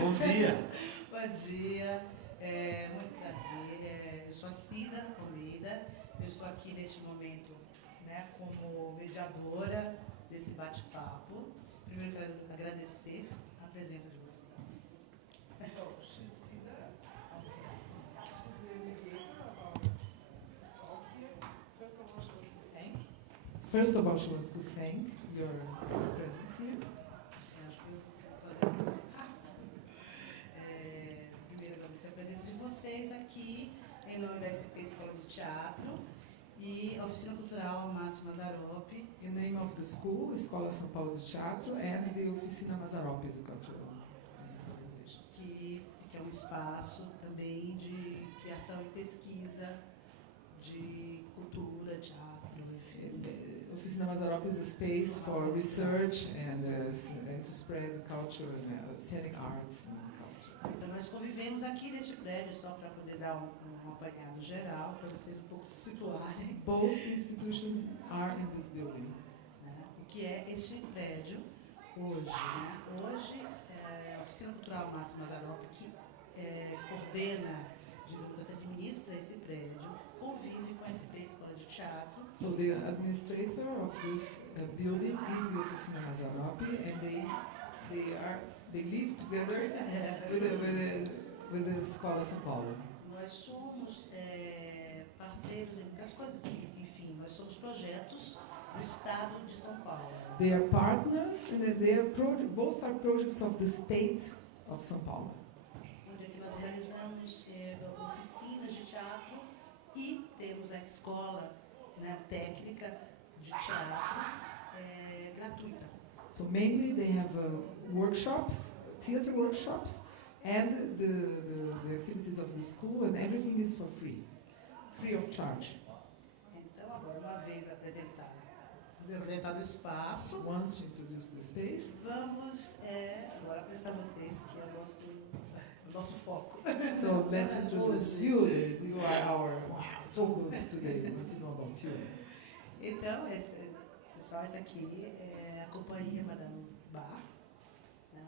Bom dia. Bom dia, muito prazer. Eu sou a Cida Almeida, eu estou aqui neste momento, né, como mediadora desse bate-papo. Primeiro quero agradecer a presença de vocês. First of all, she wants to thank your presence here. Primeiro agradecer a presença de vocês aqui, em nome da SP Escola de Teatro e Oficina Cultural Márcio Mazzaropi. In the name of the school, Escola São Paulo de Teatro, and the Oficina Mazzaropi Educativa. Que é um espaço também de criação e pesquisa de cultura, teatro, enfim. Oficina Mazzaropi is a space for research and to spread culture and scenic arts and culture. Então nós convivemos aqui neste prédio só para poder dar um apanhado geral, para vocês um pouco se situarem. Both institutions are in this building. Né? O que é este prédio hoje? Né? Hoje, a Oficina Cultural Márcio Mazzaropi, que coordena, digamos assim, administra esse prédio, convive com a SP Escola de Teatro. So the administrator of this building is the Oficina Mazzaropi, and they live together with the Escola São Paulo. Nós somos parceiros das coisas, enfim, nós somos projetos do Estado de São Paulo. They are partners, and both are projects of the state of São Paulo. Onde é que nós realizamos oficinas de teatro e temos a escola, né, técnica de teatro gratuita. So mainly they have workshops, theater workshops, and the activities of the school, and everything is for free of charge. Então agora, uma vez apresentado o espaço, Once you introduce the space, vamos agora apresentar vocês, que é o nosso foco. so let's introduce you. You are our focus today. We want to know about you. Então, pessoal, essa aqui é a companhia Madame Bach. Não?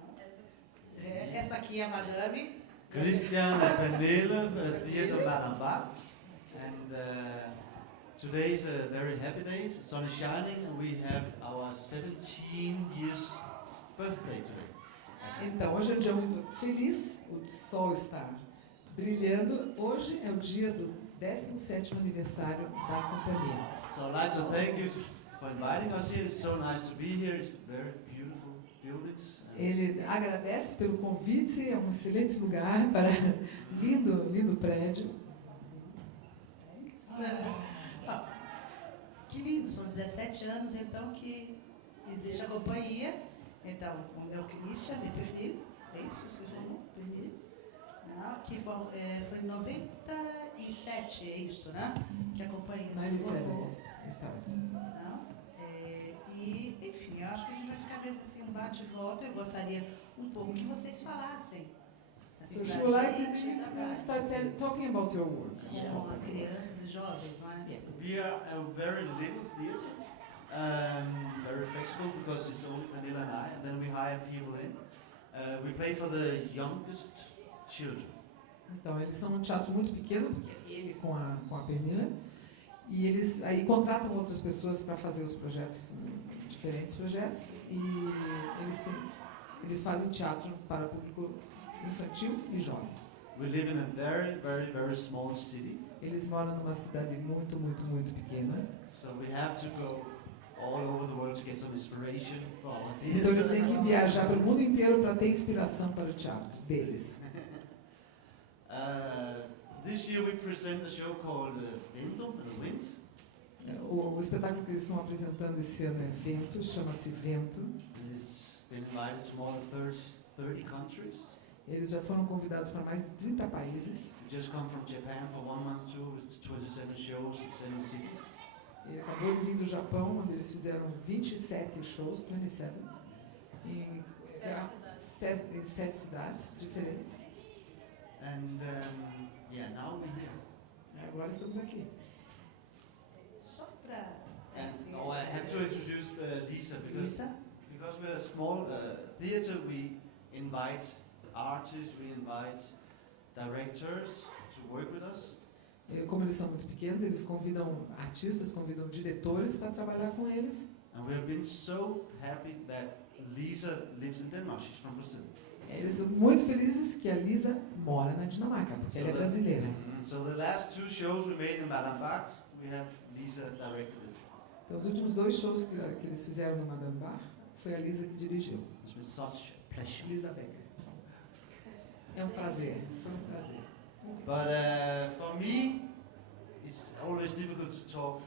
Essa aqui é a Madame Christian and Pernille, Theater Madame Bach. And today is a very happy day. The sun is shining and we have our 17 years birthday today. Então, hoje é um dia muito feliz, o sol está brilhando. Hoje é o dia do 17º aniversário da companhia. So I'd like to thank you for inviting us here. It's so nice to be here. It's very beautiful buildings. Ele agradece pelo convite, é um excelente lugar para lindo prédio. Que lindo, são 17 anos então que existe a companhia. Então, é o Christian de Pernille, é isso? Vocês chamam? Pernille? Não, que foi em 97, é isso, né? Que a companhia se formou. Não? E, enfim, eu acho que a gente vai ficar mesmo assim, um bate e volta. Eu gostaria um pouco que vocês falassem. Assim, So she would like that you start talking about your work. Com as crianças e jovens, não é? We are a very little theater, very flexible because it's only Pernille and I, and then we hire people in. We play for the youngest children. Então, eles são um teatro muito pequeno, porque ele com a Pernille, e eles aí contratam outras pessoas para fazer os projetos, diferentes projetos, e eles fazem teatro para público infantil e jovem. We live in a very, very, very small city. Eles moram numa cidade muito pequena. So we have to go all over the world to get some inspiration for our Então eles têm que theater. viajar pelo mundo inteiro para ter inspiração para o teatro deles. This year we present a show called Vento and the Wind. O espetáculo que eles estão apresentando esse ano é Vento, chama-se Vento. It's been invited to more than 30 countries. Eles já foram convidados para mais de 30 países. We just come from Japan for 1 month too, with 27 shows in 7 cities. Ele acabou de vir do Japão, onde eles fizeram 27 shows, 27, em 7 cidades diferentes. And yeah, now we're here. Agora estamos aqui. Só para... And I have to introduce Lisa because we're a small theater. We invite artists, we invite directors to work with us. Como eles são muito pequenos, eles convidam artistas, convidam diretores para trabalhar com eles. And we have been so happy that Lisa lives in Denmark. She's from Brazil. Eles são muito felizes que a Lisa mora na Dinamarca, porque ela é brasileira. So the last 2 shows we made in Madame Bach, we have Lisa directed it. Então, os últimos 2 shows que eles fizeram no Madame Bach, foi a Lisa que dirigiu. It's been such a pleasure. Lisa Becker. É um prazer, foi um prazer. But for me, it's always difficult to talk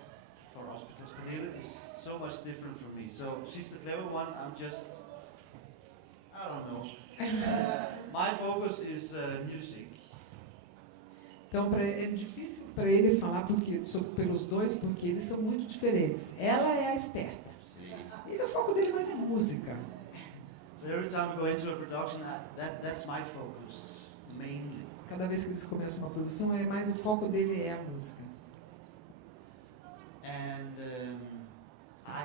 for us because Pernille is so much different from me. So she's the clever one, I'm just, I don't know. My focus is music. Então, é difícil para ele falar pelos dois, porque eles são muito diferentes. Ela é a esperta. E o foco dele mais é música. So every time we go into a production, that's my focus, mainly. Cada vez que eles começam uma produção, mais o foco dele é a música. And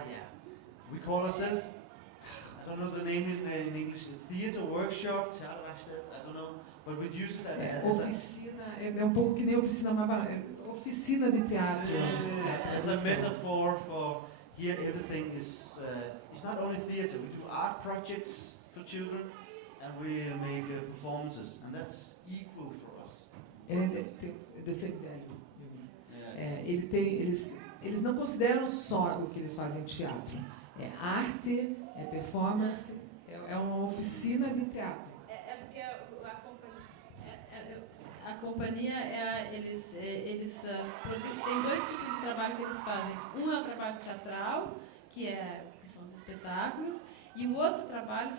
yeah, we call ourselves, I don't know the name in English, theater workshop, I don't know, but we use it as oficina, é um pouco que nem oficina, oficina de teatro. As a metaphor for here everything is, it's not only theater, we do art projects for children and we make performances, and that's equal for us. Eles não consideram só o que eles fazem em teatro. É arte, é performance, é uma oficina de teatro. Porque a companhia, eles tem 2 tipos de trabalho que eles fazem. Um é o trabalho teatral, que são os espetáculos, e o outro trabalho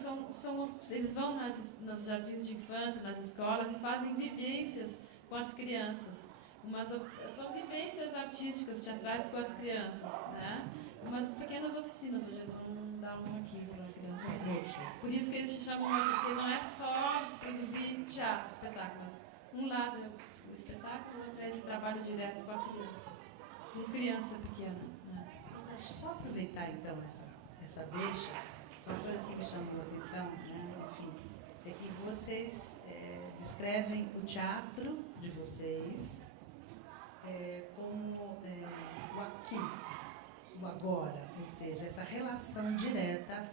eles vão nos jardins de infância, nas escolas, e fazem vivências com as crianças. São vivências artísticas, teatrais com as crianças, né? Umas pequenas oficinas, hoje eles vão dar uma aqui para a criança. Por isso que eles se chamam aqui, porque não é só produzir teatro, espetáculo. Um lado é o espetáculo, o outro é esse trabalho direto com a criança. Com criança pequena. Né? Deixa eu só aproveitar então essa deixa. Uma coisa que me chamou a atenção, né? Enfim, é que vocês descrevem o teatro de vocês como o aqui, o agora, ou seja, essa relação direta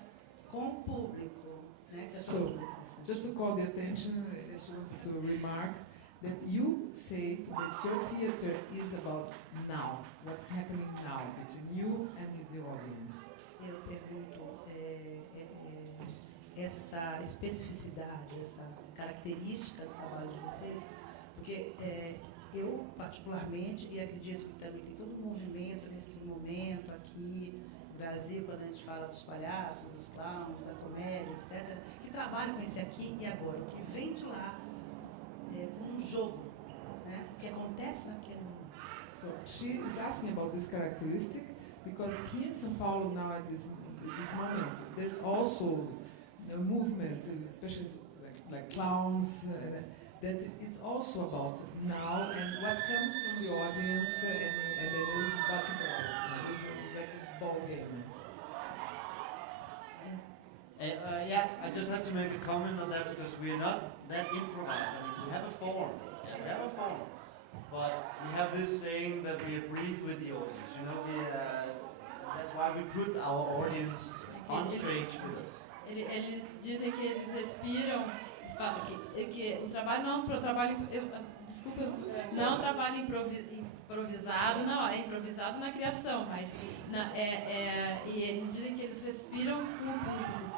com o público. Né? So, just to call the attention, she wanted to remark that you say that your theater is about now, what's happening now between you and the audience. Eu pergunto essa especificidade, essa característica do trabalho de vocês, porque eu, particularmente, e acredito que também tem todo um movimento nesse momento aqui no Brasil, quando a gente fala dos palhaços, dos clowns, da comédia, etc., que trabalham com esse aqui e agora, o que vem de lá como um jogo, né? O que acontece naquele momento. So she is asking about this characteristic because here in São Paulo now at this moment there's also a movement, especially like clowns, that it's also about now and what comes from the audience and then there's battlegrounds, there's like a ball game. Yeah, I just have to make a comment on that because we are not that improvised. I mean, we have a form, but we have this saying that we breathe with the audience. You know, that's why we put our audience on stage with us. Eles dizem que eles respiram, eles falam que o trabalho não é um trabalho, não é um trabalho improvisado, não, é improvisado na criação, mas e eles dizem que eles respiram com o público.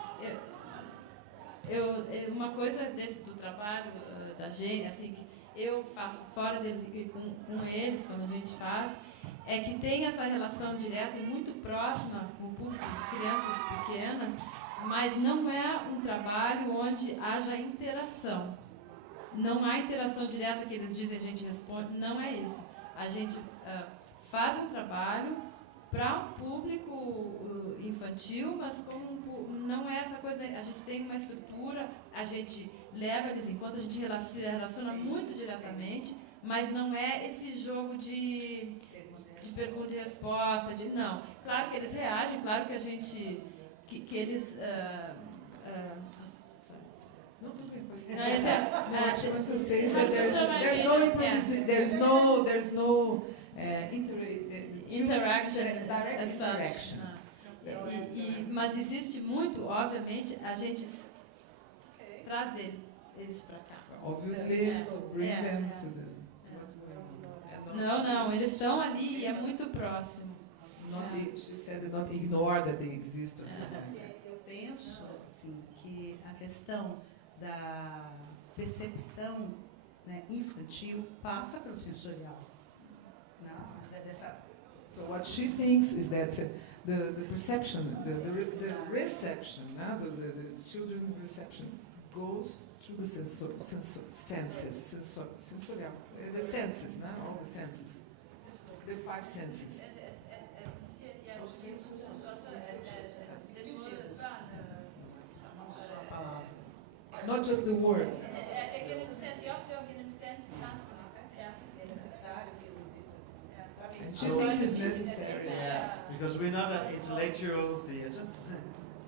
Uma coisa do trabalho da gente, assim, que eu faço fora deles e com eles, quando a gente faz, é que tem essa relação direta e muito próxima com o público de crianças pequenas, mas não é um trabalho onde haja interação. Não há interação direta que eles dizem, a gente responde, não é isso. A gente faz um trabalho para um público infantil, mas não é essa coisa, a gente tem uma estrutura, a gente leva eles em conta, a gente se relaciona muito diretamente, mas não é esse jogo de pergunta e resposta, não. Claro que eles reagem, claro que a gente, que eles... what you want to say is No, that there's no yeah. there's no Interaction direct as such. interaction. Mas existe muito, obviamente, a gente traz eles para cá. Obviously, so bring Yeah, them yeah. to the what's going on. And Não, eles estão ali e é muito próximo. She said not ignore that they exist or something like that. Eu penso assim, que a questão da percepção, né, infantil passa pelo sensorial. Não, So what she thinks is that the perception, the reception, the children's reception goes through the senses, sensorial, the senses, all the senses, the 5 senses. Not just the words. And she thinks it's necessary. Yeah, because we're not an intellectual theater.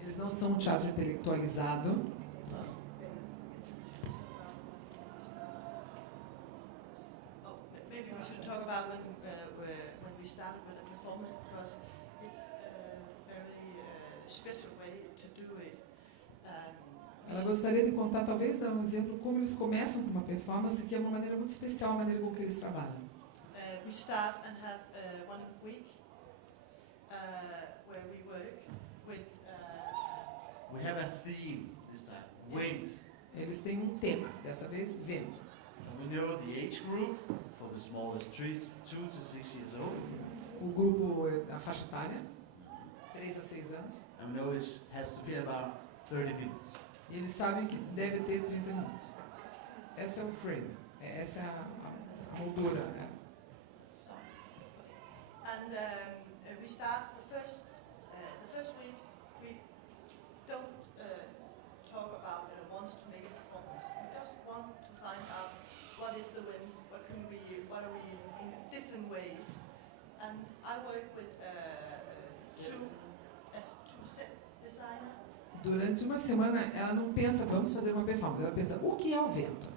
Eles não são um teatro intelectualizado. Maybe we should talk about when we started with the performance, because it's a very special way to do it. Ela gostaria de contar, talvez, dar um exemplo como eles começam com uma performance, que é uma maneira muito especial, a maneira como que eles trabalham. We start and have 1 week where we work with. We have a theme this time, wind. Eles têm um tema, dessa vez, vento. And we know the age group for the smallest 2 to 6 years old. O grupo, a faixa etária, 3 a 6 anos. And we know it has to be about 30 minutes. E eles sabem que deve ter 30 minutos. Esse é o frame, essa é a moldura. Né? And we start the first week. We don't talk about wants to make a performance. We just want to find out what is the win, what are we in different ways. And I work with two set designer. Durante uma semana, ela não pensa, vamos fazer uma performance, ela pensa, o que é o vento?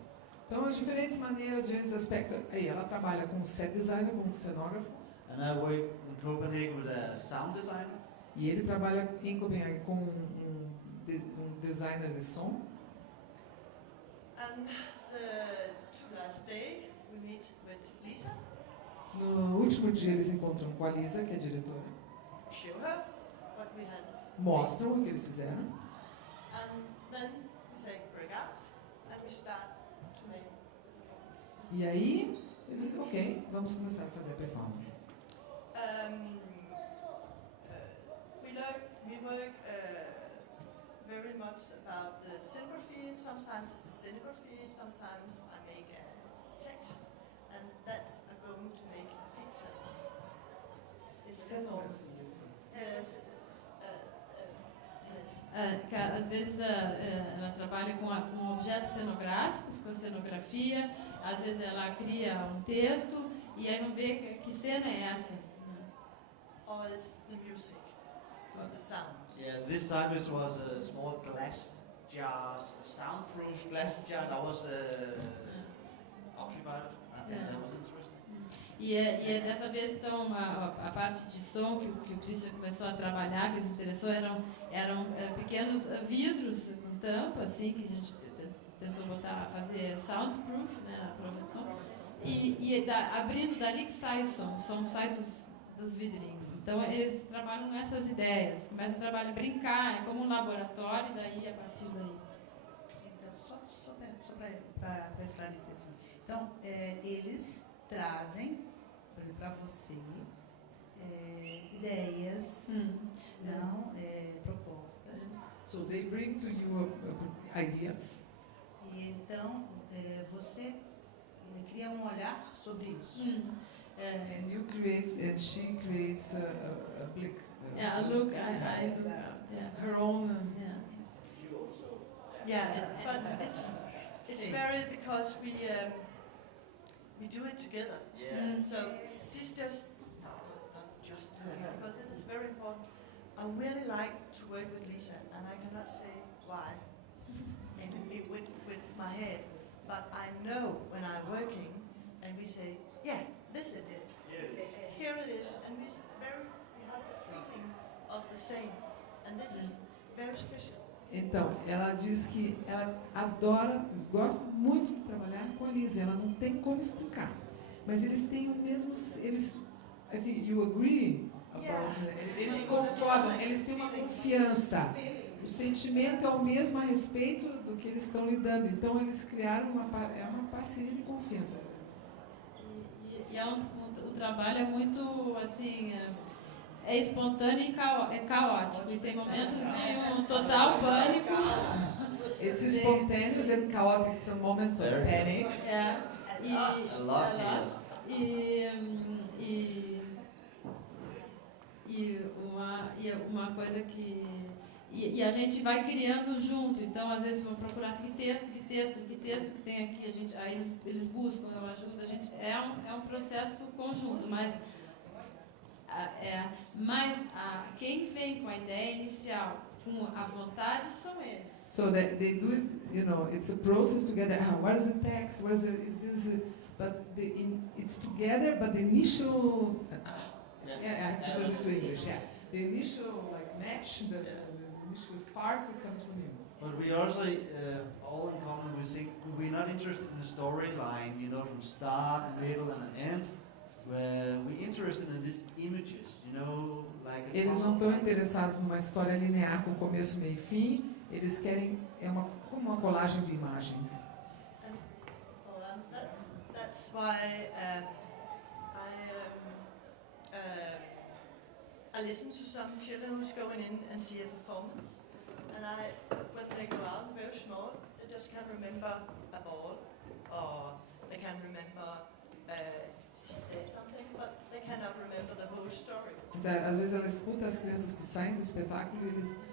Então, as diferentes maneiras, diferentes aspectos. Aí, ela trabalha com set designer, com cenógrafo. And I work in Copenhagen with a sound designer. E ele trabalha em Copenhague com um designer de som. And the last day we meet with Lisa. No último dia, eles encontram com a Lisa, que é a diretora. Show her what we had. Mostram o que eles fizeram. And then we say break up and we start to make. E aí, eles dizem, ok, vamos começar a fazer a performance. We work very much about the scenography. Sometimes it's a scenography, sometimes I make a text, and that's going to make a picture. It's Cenography. Yes. Às vezes ela trabalha com objetos cenográficos, com cenografia, às vezes ela cria um texto e aí vamos ver que cena é essa. Or it's the music, or the sound. Yeah, this time it was a small glass jars, soundproof glass jar that was occupied. I think that was interesting. E dessa vez, então, a parte de som que o Christian começou a trabalhar, que eles interessou, eram pequenos vidros com tampa, assim, que a gente tentou fazer soundproof, né, a prova de som. Abrindo dali que sai o som sai dos vidrinhos. Então, eles trabalham nessas ideias, começam a trabalhar, brincar, é como um laboratório, e daí, a partir daí. Então, só para esclarecer assim. Então, eles trazem para você ideias, não propostas. So they bring to you ideas. E então você cria um olhar sobre isso. And you create, and she creates a blick. Yeah, look, her own. Yeah, but it's very because we do it together. Yeah. So she's just because this is very important. I really like to work with Lisa, and I cannot say why with my head, but I know when I'm working, and we say, yeah, this is it. Here it is, and we have the feeling of the same, and this is very special. Então, ela diz que ela adora, gosta muito de trabalhar com a Lise, ela não tem como explicar. Mas eles têm o mesmo, I think you agree about, eles concordam, eles têm uma confiança. O sentimento é o mesmo a respeito do que eles estão lidando. Então, eles criaram uma parceria de confiança. O trabalho é muito, assim, é espontâneo e é caótico. E tem momentos de total pânico. It's spontaneous and chaotic, some moments of panic. Uma coisa que... E a gente vai criando junto, então às vezes vão procurar que texto que tem aqui, aí eles buscam, eu ajudo, a gente, é um processo conjunto, mas quem vem com a ideia inicial, com a vontade, são eles. So that they do it, it's a process together. What is the text? What is this? But it's together, but the initial, I have to turn it to English, the initial match, the initial spark comes from you. But we also, all in common, we think we're not interested in the storyline, from start, middle, and end. Where we're interested in these images, like. Eles não estão interessados numa história linear com começo, meio e fim. Eles querem como uma colagem de imagens. That's why I listen to some children who's going in and see a performance, and when they go out very small, they just can't remember a ball, or they can remember she said something, but they cannot remember the whole story. Então, às vezes ela escuta as crianças que saem do espetáculo e eles...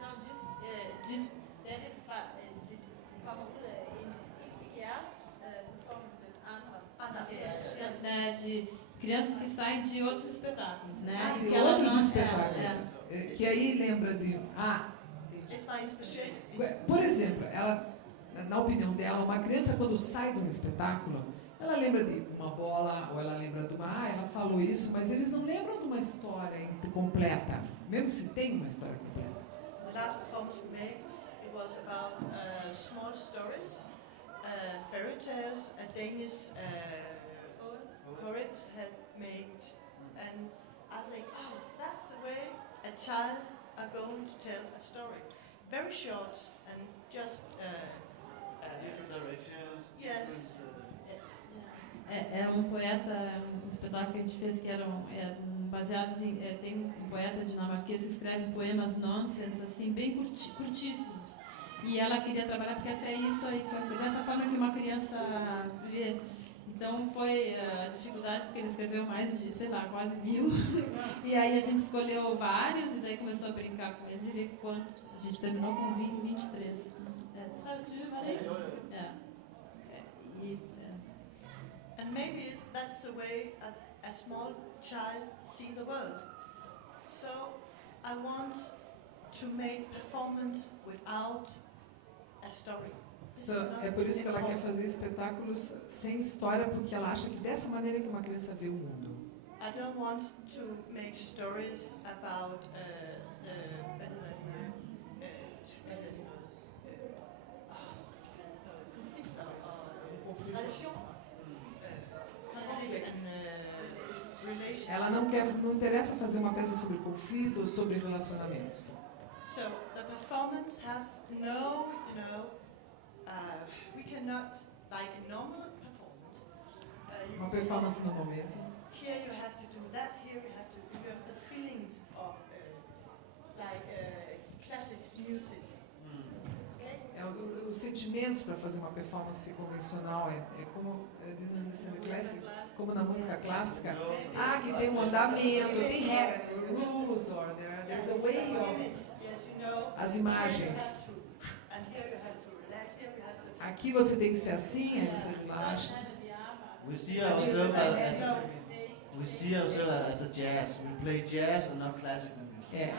De crianças que saem de outros espetáculos, né? De outros espetáculos. Que aí lembra de... Por exemplo, ela, na opinião dela, uma criança quando sai de um espetáculo, ela lembra de uma bola, ou ela lembra de uma... ela falou isso, mas eles não lembram de uma história completa, mesmo se tem uma história completa. The last performance we made, it was about small stories, fairy tales, a Danish poet had made, and I think, that's the way a child are going to tell a story. Very short and just different directions. Yes. É um poeta, um espetáculo que a gente fez que eram baseados em... tem um poeta dinamarquês que escreve poemas nonsense, assim, bem curtíssimos. E ela queria trabalhar, porque é isso aí, dessa forma que uma criança vê. Então foi a dificuldade, porque ele escreveu mais de, quase 1000. E aí a gente escolheu vários, e daí começou a brincar com eles e ver quantos. A gente terminou com 23. And maybe that's the way a small child see the world. So I want to make performance without a story. É por isso que ela quer fazer espetáculos sem história, porque ela acha que dessa maneira que uma criança vê o mundo. I don't want to make stories about Ela não interessa fazer uma peça sobre conflito ou sobre relacionamentos. So the performance have no, we cannot, like a normal performance. Uma performance no momento. Here you have to do that. Here you have the feelings of classic music. Okay? Os sentimentos para fazer uma performance convencional é como como na música clássica. Que tem um andamento, tem regra, rules, or there's a way of as imagens. Aqui você tem que ser assim, aí você relaxa. We see ourselves as a jazz. We play jazz and not classical music.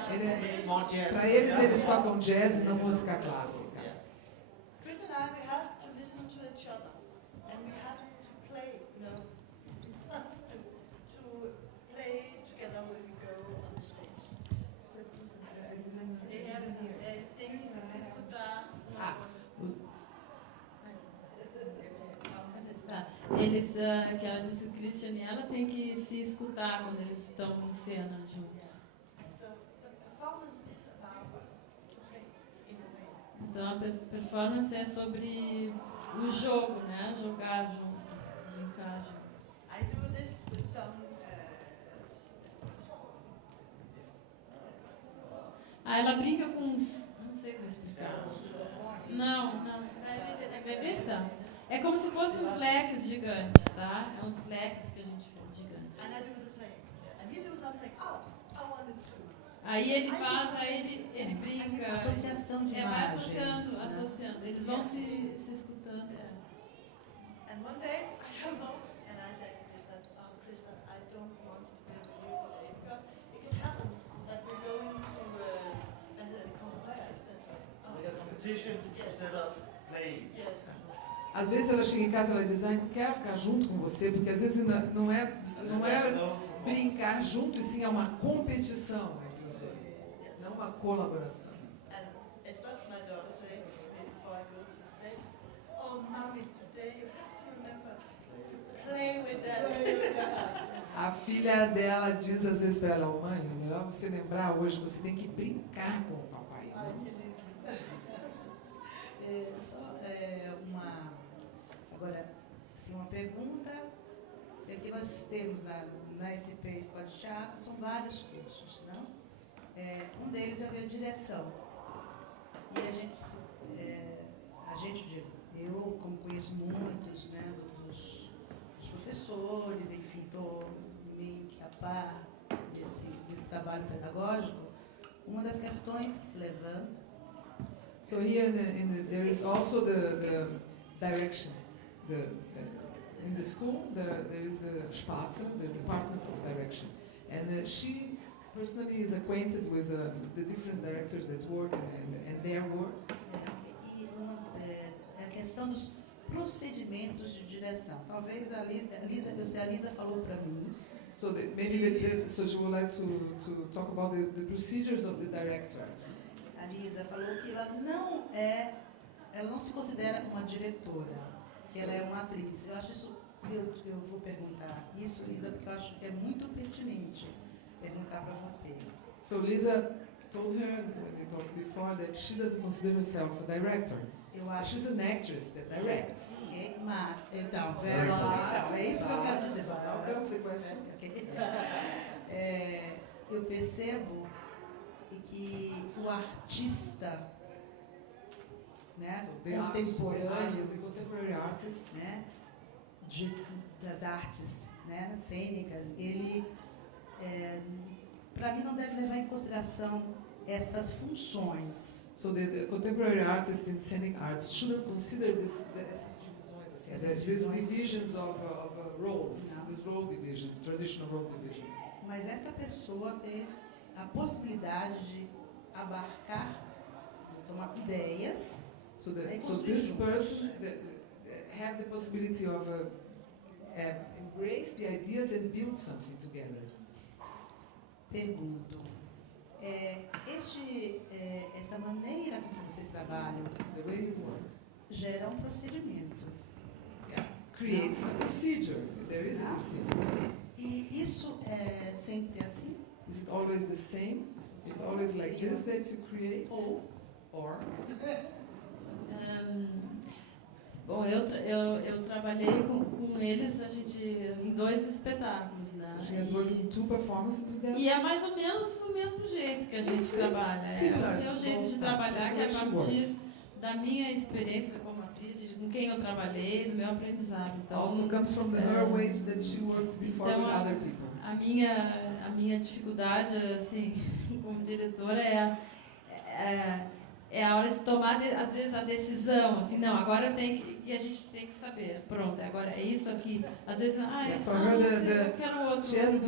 Para eles tocam jazz e não música clássica. Chris and I, we have to listen to each other. eles, que ela disse que o Christian e ela tem que se escutar quando eles estão em cena juntos. So the performance is about play in a way. Então a performance é sobre o jogo, né? Jogar junto, brincar junto. I do this with some. Ela brinca com uns. Não sei como explicar. Não. É verdade. É como se fossem uns leques gigantes, tá? É uns leques que a gente faz gigantes. And I do the same. And he do something. Oh, I wanted to. Aí ele faz, aí ele brinca. Associação de vai imagens. associando. Eles vão se escutando. And one day, I don't know, and I said to Krista, I don't want to be with you today because it can happen that we're going to a compare instead of. Like a competition instead of playing. Yes. Às vezes ela chega em casa e ela diz, não quero ficar junto com você, porque às vezes não é brincar junto, e sim é uma competição entre os dois, não uma colaboração. And it's not my daughter saying to me before I go to the States, oh, mommy, today you have to remember to play with that. A filha dela diz às vezes para ela, mãe, é melhor você lembrar hoje, você tem que brincar com o papai. Ai, Né? que lindo. Agora, assim, uma pergunta, é que nós temos na SP Escola de Teatro, são vários cursos, não? Um deles é a direção. E eu, como conheço muitos, né, dos professores, enfim, estou meio que a par desse trabalho pedagógico, uma das questões que se levanta. So here there is also the direction. In the school there is the Sparte, the Department of Direction, and she personally is acquainted with the different directors that work and their work. A questão dos procedimentos de direção. Talvez a Lisa falou para mim. So maybe so she would like to talk about the procedures of the director. A Lisa falou que ela não se considera uma diretora, que ela é uma atriz. Eu acho isso, eu vou perguntar isso, Lisa, porque eu acho que é muito pertinente perguntar para você. So Lisa told her when they talked before that she doesn't consider herself a director. Eu acho. She's an actress that directs. Mas, então, é isso que eu quero dizer. Eu percebo que o artista, né, contemporary artist, né, das artes, né, cênicas, ele, para mim, não deve levar em consideração essas funções. So the contemporary artists in scenic arts shouldn't consider these divisions of roles, this role division, traditional role division. Mas essa pessoa ter a possibilidade de abarcar, de tomar ideias. So this person have the possibility of embrace the ideas and build something together. Pergunto, essa maneira como vocês trabalham, the way you work, gera um procedimento. Creates a procedure. There is a procedure. E isso é sempre assim? Is it always the same? It's always like this that you create? Or? Bom, eu trabalhei com eles, a gente, em 2 espetáculos, né? So she has worked in 2 performances with them. E é mais ou menos o mesmo jeito que a gente trabalha. É o meu jeito de trabalhar, que é a partir da minha experiência como atriz, com quem eu trabalhei, do meu aprendizado. Então, also comes from her ways that she worked before então, with other people. A minha dificuldade, assim, como diretora é a hora de tomar, às vezes, a decisão, assim, não, agora a gente tem que saber, pronto, agora é isso aqui. Às vezes, eu quero outro. She has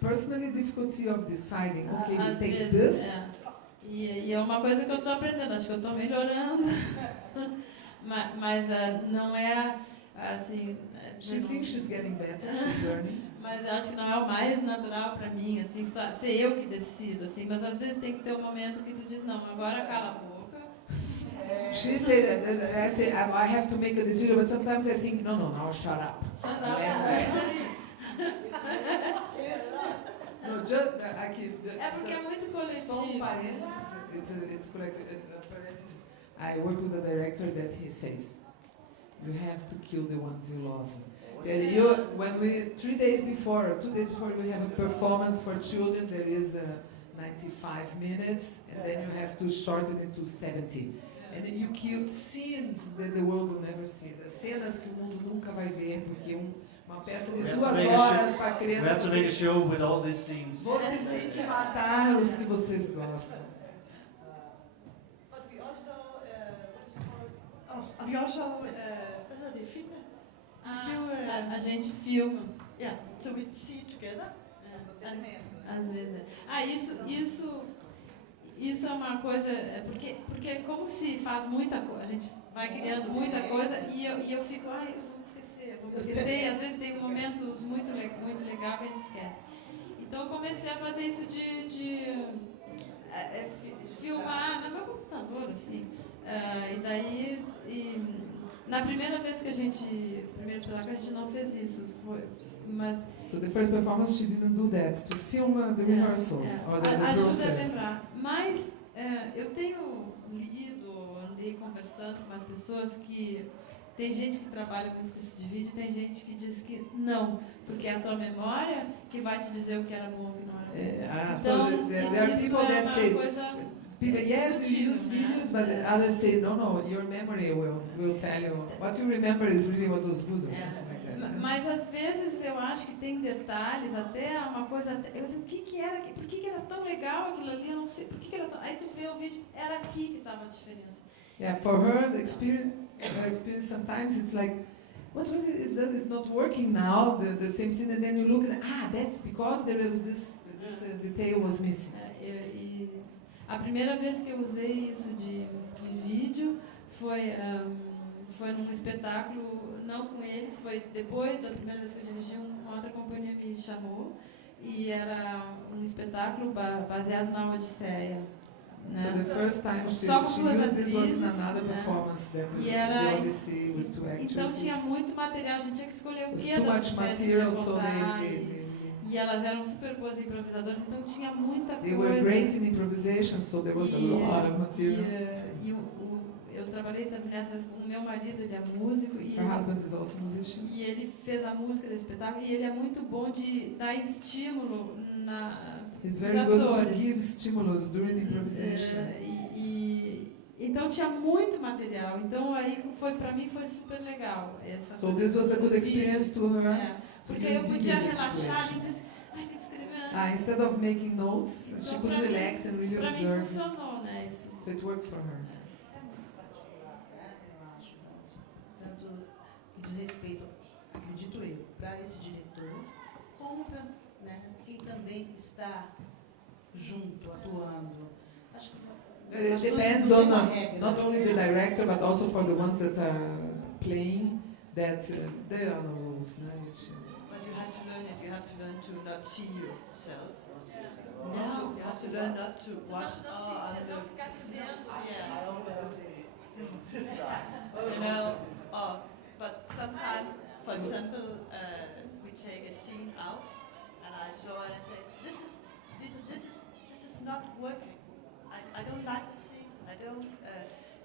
personally difficulty of deciding, okay, we take vezes, this. E é uma coisa que eu estou aprendendo, acho que eu estou melhorando, mas não é, assim... She thinks she's getting better, she's learning. Mas eu acho que não é o mais natural para mim, assim, só ser eu que decido, assim, mas às vezes tem que ter um momento que tu diz, não, agora cala a boca She said, I say, I have to make a decision, but sometimes I think, no, now shut up. Shut up. No, just, aqui, É porque é muito só coletivo. parênteses, it's collective. Parentheses. I work with a director that he says, you have to kill the ones you love. And when 3 days before, or 2 days before, we have a performance for children, there is 95 minutes, and then you have to shorten it to 70. And then you kill scenes that the world will never see. Cenas que o mundo nunca vai ver, porque uma peça de 2 horas para criança. We have to make a show with all these scenes. Você tem que matar os que vocês gostam. But we also, what hedder det, filme? A gente filma. Yeah, so we see it together. Às vezes. Isso é uma coisa, porque é como se faz muita coisa, a gente vai criando muita coisa e eu fico, eu vou me esquecer, e às vezes tem momentos muito legais que a gente esquece. Então eu comecei a fazer isso de filmar no meu computador, assim, e daí, na primeira vez que primeiro espetáculo, a gente não fez isso, mas... So the first performance she didn't do that, to film the rehearsals or the Ajuda a process. lembrar. Mas eu tenho lido, andei conversando com as pessoas que tem gente que trabalha muito com isso de vídeo, tem gente que diz que não, porque é a tua memória que vai te dizer o que era bom e o que não era bom. So there are isso people é that uma say, coisa yes, you use né? videos, but others say, no, your memory will tell you. What you remember is really what was good or something like that. Mas às vezes eu acho que tem detalhes, até uma coisa, eu sei, por que era tão legal aquilo ali, eu não sei, por que era tão... Aí tu vê o vídeo, era aqui que estava a diferença. Yeah, for her, the experience sometimes it's like, what was it? It's not working now, the same scene, and then you look and that's because there was this detail was missing. E a primeira vez que eu usei isso de vídeo foi num espetáculo, não com eles, foi depois da primeira vez que eu dirigi, uma outra companhia me chamou, e era um espetáculo baseado na Odisseia. Né? So the first time she duas used this was in atrizes, another né? performance that E the Odyssey with 2 actresses. Então tinha muito material, a gente tinha que escolher o It was que too da much Odisseia a gente material, ia so contar, they e elas eram super boas improvisadoras, então tinha muita were coisa. great in improvisation, so there was a lot of material. Eu trabalhei também nessa vez com o meu marido, ele é músico, e Her husband is also a musician. ele fez a música desse espetáculo, e ele é muito bom de dar estímulo He's nos very good to atores. give stimulus during the improvisation. Então tinha muito material, então aí para mim foi super legal essa So coisa this was a do good vídeo. experience to her. Porque eu podia relaxar e pensar, tem que escrever. Instead of making notes, she could relax and really Para mim observe. funcionou, né? Isso. So it worked for her. Eu acho, tanto que diz respeito, acredito eu, para esse diretor, como para quem também está junto, atuando. Acho que It depends on not only the director, but also for the ones that are playing, that there are no rules. No? But you have to learn it. You have to learn to not see yourself. No, you have to learn not to watch. Não ficar te vendo. Yeah. But sometimes, for example, we take a scene out, and I saw it and I say, this is not working. I don't like the scene. I don't.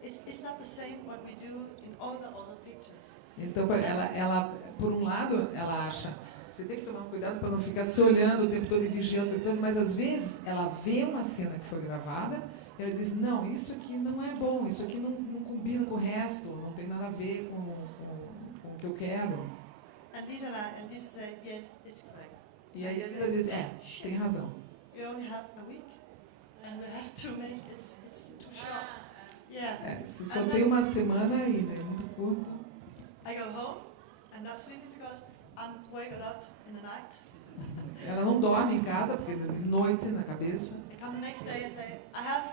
It's not the same what we do in all the other pictures. Então, ela, por um lado, ela acha, você tem que tomar cuidado para não ficar se olhando o tempo todo e vigiando o tempo todo, mas às vezes ela vê uma cena que foi gravada e ela diz, não, isso aqui não é bom, isso aqui não combina com o resto, não tem nada a ver com o que eu quero. And Lisa said, yes, it's correct. E aí às vezes ela diz, tem razão. We only have a week, and we have to make it's too short. Yeah. Você só tem uma semana aí, né? Muito curto. I go home and not sleeping because I'm working a lot in the night. Ela não dorme em casa, porque de noite na cabeça. I come the next day and say, I have,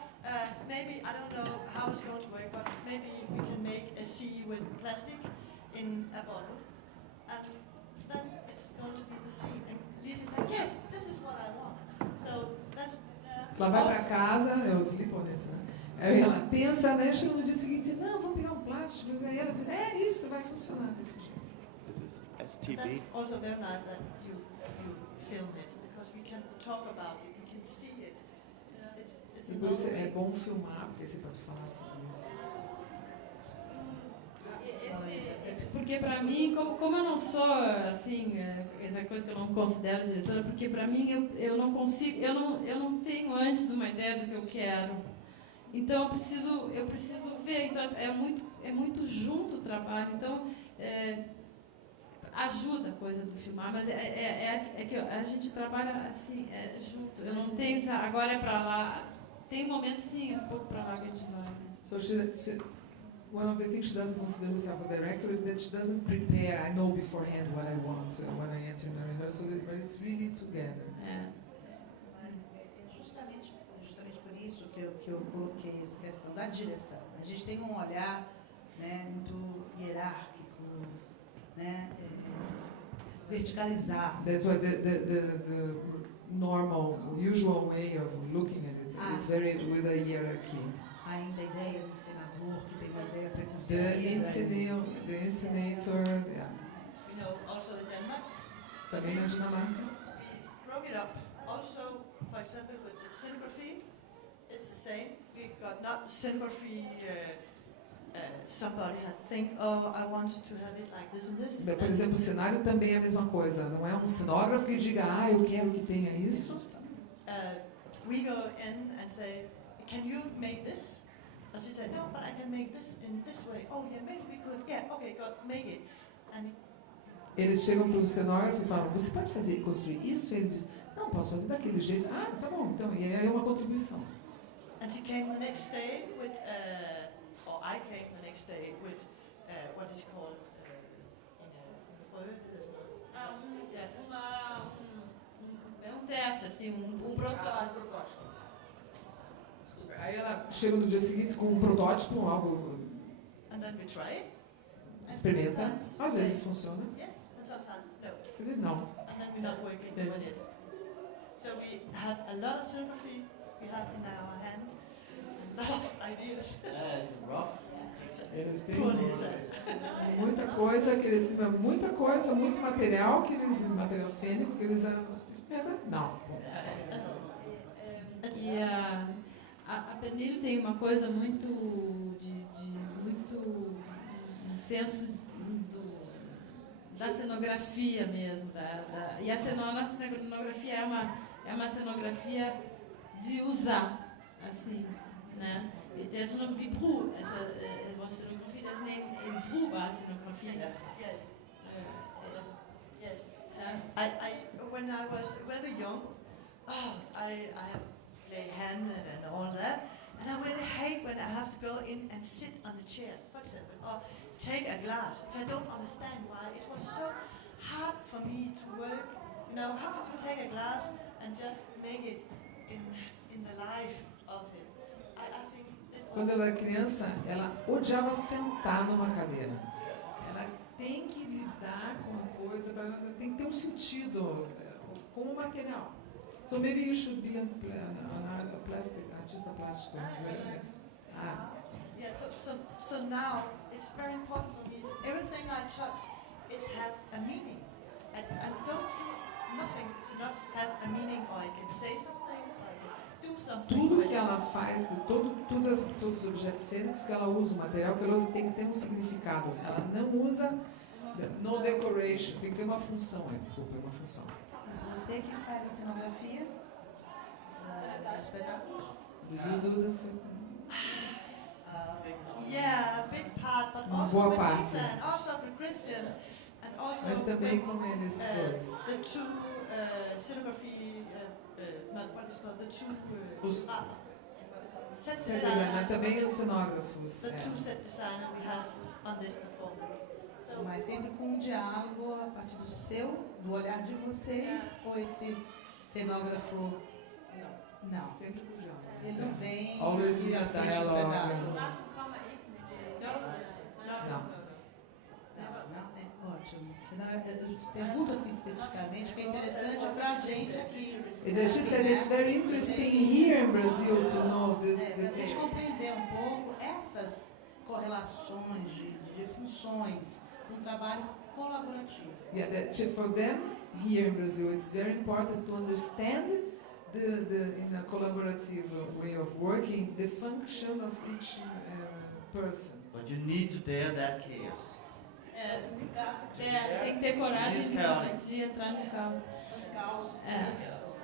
maybe, I don't know how it's going to work, but maybe we can make a sea with plastic in a bottle. And then it's going to be the sea. And Lisa said, yes, this is what I want. So that's... Ela vai para casa, é o sleep on it, né? Aí ela pensa, né? Chega no dia seguinte, não, vamos pegar um plástico. Aí ela diz, isso vai funcionar desse jeito. STB. That's also very nice that you film it, because we can talk about it, we can see it. It's E por isso another é way. bom filmar, porque você pode falar sobre isso. Porque para mim, como eu não sou assim, essa coisa que eu não considero diretora, porque para mim eu não consigo, eu não tenho antes uma ideia do que eu quero. Então eu preciso ver. Então é muito junto o trabalho. Então ajuda a coisa do filmar, mas é que a gente trabalha assim junto. Eu não tenho, agora é para lá. Tem um momento sim, é um pouco para lá que a gente vai. So one of the things she doesn't consider herself a director is that she doesn't prepare. I know beforehand what I want when I enter in a rehearsal, but it's really together. Justamente por isso que eu coloquei essa questão da direção. A gente tem um olhar, né, muito hierárquico, né, verticalizado. That's why the normal, usual way of looking at it, it's very with a hierarchy. Ainda a ideia do encenador, que tem uma ideia The preconcebida. incinerator, yeah. We know also in Denmark, Também na Dinamarca. broke it up. Also, for example, with the scenography, it's the same. We got not scenography. Somebody had think, oh, I want to have it like this and this. Por exemplo, o cenário também é a mesma coisa. Não é um cenógrafo que diga, eu quero que tenha isso. We go in and say, can you make this? And she said, no, but I can make this in this way. Oh, yeah, maybe we could. Yeah, okay, go make it. And Eles chegam para o cenógrafo e falam, você pode fazer construir isso? Ele diz, não, posso fazer daquele jeito. Ah, tá bom, então. E aí é uma contribuição. And she came the next day with, or I came the next day with what is called É um teste, assim, um protótipo. Aí ela chega no dia seguinte com um protótipo, algo, and then we try it. And experimenta. sometimes Às we vezes say funciona, yes, and sometimes no. às vezes não. And then we're not working Yeah. with it. So we have a lot of scenography we have in our hand, a lot of ideas. It's rough. Eles têm Poorly said. muita coisa, muito material, material cênico que eles experimentam. Não. E a Pernille tem uma coisa muito muito um senso da cenografia mesmo, e a cenografia é uma cenografia de usar, assim, né? Det er sådan noget, vi bruger, altså vores scenografi, der er sådan en brugbar scenografi. Yes. Yes. Ja. When I was very young, I have play handed and all that, and I really hate when I have to go in and sit on the chair, for example, or take a glass. If I don't understand why, it was so hard for me to work. You know, how can you take a glass and just make it in the life of it? I think it was. Quando ela era criança, ela odiava sentar numa cadeira. Ela tem que lidar com a coisa, ela tem que ter um sentido com o material. So maybe you should be a plastic, artista plástico. Yeah, so now it's very important for me. Everything I touch, it has a meaning. And don't do nothing to not have a meaning, or I can say something, or I can do something. Tudo with que it. ela faz, todos os objetos cênicos que ela usa, o material que ela usa tem que ter um significado. Ela não usa no decoration, tem que ter uma função. Desculpa, é uma função. Você que faz a cenografia do espetáculo? Yeah, a big part, but Uma also boa with parte. Lisa and also with Christian, and also Mas também with, com eles dois. the two scenography, what is called, the two Os- set Mas designer, também os cenógrafos. the two set designer we have on this performance. So Mas sempre com um diálogo a partir do olhar de vocês, ou esse cenógrafo... Não. Sempre com o diálogo. Ele não vem Always e with assiste o dialogue. espetáculo. no, Não. Não, é ótimo. Não, pergunto assim especificamente, porque é interessante para a gente aqui. She said it's very interesting here in Brazil to know this Para a gente detail. compreender um pouco essas correlações de funções, um trabalho colaborativo. Yeah, for them here in Brazil, it's very important to understand in a collaborative way of working, the function of each person. But you need to dare that chaos. Tem que ter coragem de entrar no caos.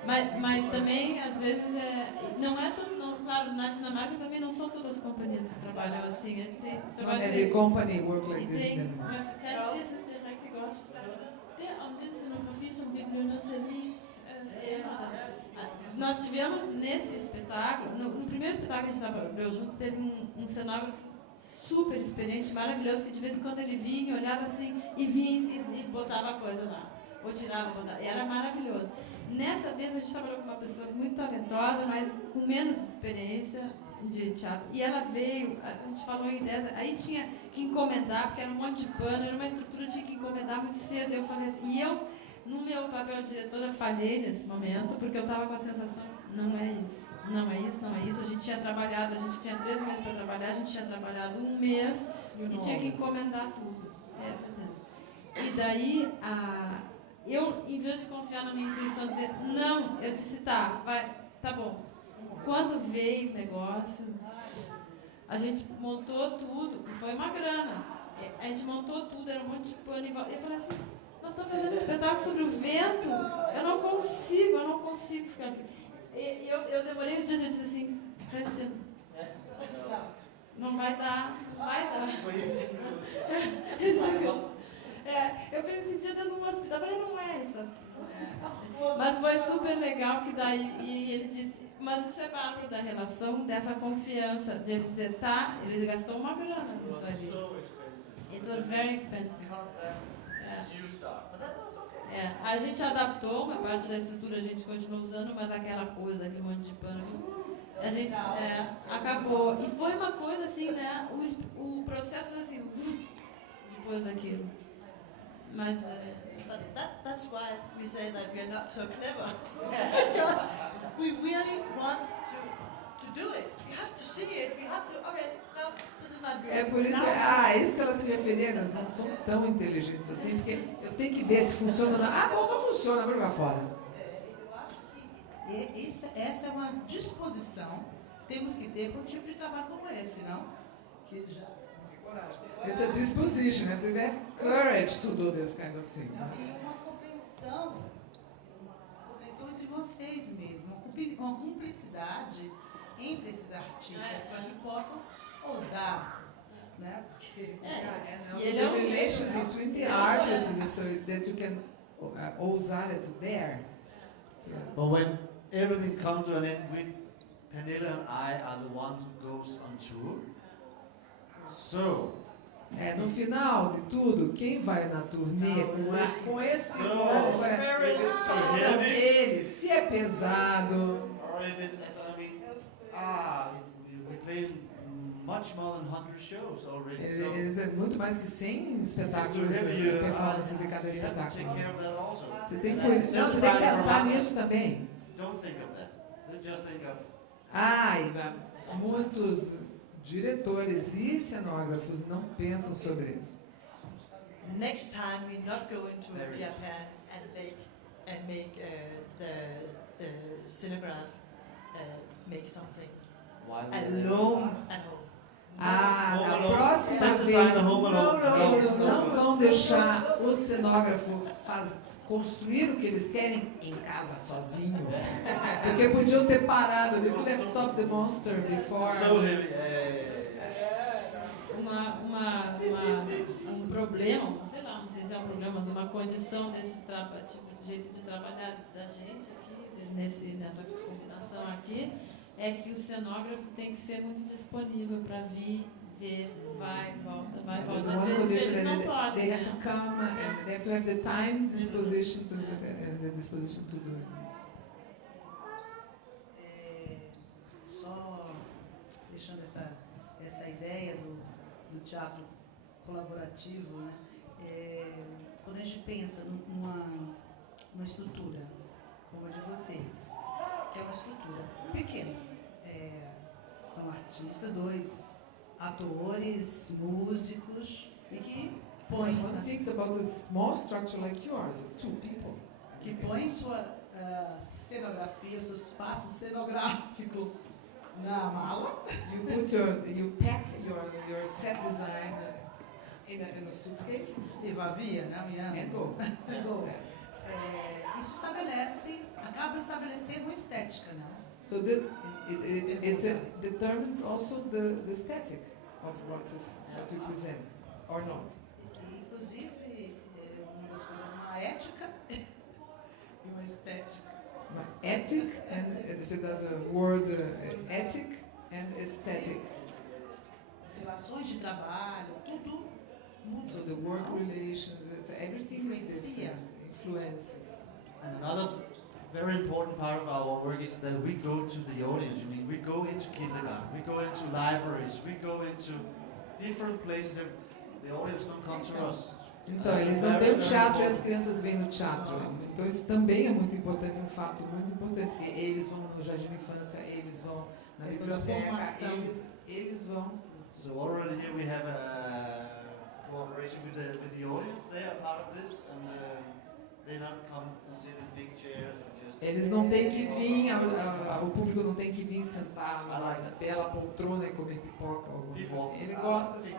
Mas também, às vezes, não é tudo. Não, claro, na Dinamarca também não são todas as companhias que trabalham assim. Not every company works like this in Men Denmark. jeg fortalte, jeg synes, det er rigtig godt. Det om den scenografi, som vi bliver nødt til lige nós tivemos nesse espetáculo, no primeiro espetáculo que a gente trabalhou junto, teve um cenógrafo super experiente, maravilhoso, que de vez em quando ele vinha, olhava assim, e botava a coisa lá. Ou tirava, botava. E era maravilhoso. Nessa vez a gente trabalhou com uma pessoa muito talentosa, mas com menos experiência de teatro. E ela veio, a gente falou em ideias, aí tinha que encomendar, porque era um monte de pano, era uma estrutura, tinha que encomendar muito cedo. Eu falei assim, e eu, no meu papel de diretora, falhei nesse momento, porque eu estava com a sensação, não é isso, não é isso, não é isso. A gente tinha trabalhado, a gente tinha 3 meses para trabalhar, a gente tinha trabalhado 1 mês e tinha que encomendar tudo. E daí, eu, em vez de confiar na minha intuição, dizer, não, eu disse, tá bom. Quando veio o negócio, a gente montou tudo, e foi uma grana. A gente montou tudo, era um monte de pano e volta. Eu falei assim, nós estamos fazendo um espetáculo sobre o vento, eu não consigo ficar aqui. E eu demorei uns dias, eu disse assim, Christian, não vai dar. Eu me sentia dentro de um hospital, eu falei, não é isso aqui. Mas foi super legal que daí, e ele disse, mas isso é parte da relação, dessa confiança, de ele dizer, tá, eles gastam uma grana nisso ali. It was very expensive. A gente adaptou uma parte da estrutura, a gente continuou usando, mas aquela coisa, aquele monte de pano, a gente acabou. E foi uma coisa assim, né, o processo assim, depois daquilo. Mas that's why we say that we are not so clever. Because we really want to do it. We have to see it. We have to, okay, no, this is not good. É por isso, isso que ela se referia, nós não somos tão inteligentes assim, porque eu tenho que ver se funciona. Bom, não funciona, vou jogar fora. Eu acho que essa é uma disposição que temos que ter para um tipo de trabalho como esse, não? Que já... It's a disposition, you have to have courage to do this kind of thing. E uma compreensão entre vocês mesmos, uma cumplicidade entre esses artistas para que possam ousar, né? Porque the relation between the artists is so that you can ousar to dare. But when everything comes to an end, Pernille and I are the one who goes on tour. So, no final de tudo, quem vai na turnê com esse são eles. Se é pesado, or if it's, we play much more than 100 shows already. Eles é muito mais que 100 espetáculos, performances de cada espetáculo. Você tem que pensar nisso também. Don't think of that. Just think of. Muitos diretores e cenógrafos não pensam sobre isso. Next time we're not going to Japan and make the scenograph make something alone at home. Na próxima vez, eles não vão deixar o cenógrafo construir o que eles querem em casa sozinho. Porque podiam ter parado. They could have stopped the monster before. So heavy. Um problema, sei lá, não sei se é um problema, mas uma condição desse tipo de jeito de trabalhar da gente aqui, nessa combinação aqui, é que o cenógrafo tem que ser muito disponível para vir, ver, vai, volta. Às vezes eles não podem. They have to come and they have to have the time, disposition to and the disposition to do it. Só fechando essa ideia do teatro colaborativo, né? quando a gente pensa numa estrutura como a de vocês, que é uma estrutura pequena, são artistas, 2 atores, músicos, e que põem One thinks about a small structure like yours, 2 people. que põe sua cenografia, seu espaço cenográfico na mala You pack your set design in a suitcase e vazia, né? and go. Isso acaba estabelecendo uma estética, né? So it determines also the aesthetic of what you present or not. Inclusive, uma das coisas, uma ética e uma estética. Ethic, and so there's a word ethic and aesthetic. Relações de trabalho, tudo muda. So the work relations, everything is Influencia. different, influences. And another very important part of our work is that we go to the audience. I mean, we go into kindergarten, we go into libraries, we go into different places. The audience don't come to us. Então, eles não têm o teatro e as crianças vêm no teatro. Então, isso também é muito importante, um fato muito importante, que eles vão no jardim de infância, eles vão na biblioteca, eles vão. So already here we have a cooperation with the audience. They are part of this, and they not come and sit in big chairs and just. Eles não têm que vir, o público não tem que vir sentar na bela poltrona e comer pipoca ou alguma coisa assim. Ele gosta assim.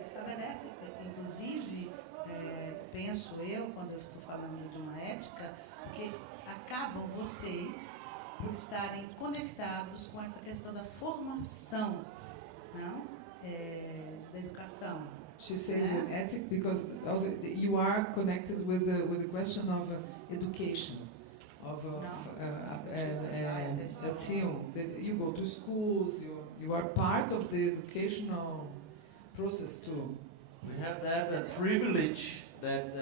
Estabelece, inclusive, penso eu, quando eu estou falando de uma ética, porque acabam vocês por estarem conectados com essa questão da formação, não? Da educação. She says with ethic because also you are connected with the question of education, that you go to schools, you are part of the educational process too. We have that privilege that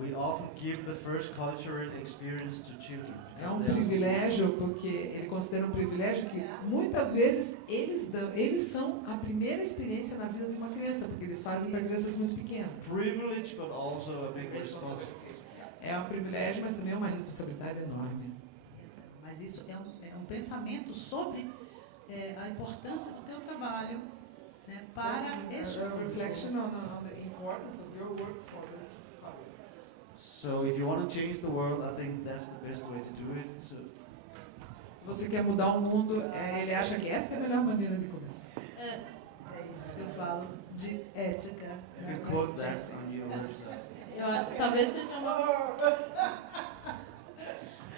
we often give the first cultural experience to children. É um privilégio, porque ele considera um privilégio que muitas vezes eles são a primeira experiência na vida de uma criança, porque eles fazem para crianças muito pequenas. Privilege, but also a big responsibility. É um privilégio, mas também é uma responsabilidade enorme. Mas isso é um pensamento sobre a importância do teu trabalho, né, para este a reflection on the importance of your work for this. So if you want to change the world, I think that's the best way to do it. So Se você quer mudar o mundo, ele acha que essa é a melhor maneira de começar. É isso que eu falo de ética. you Né? can quote that on your website.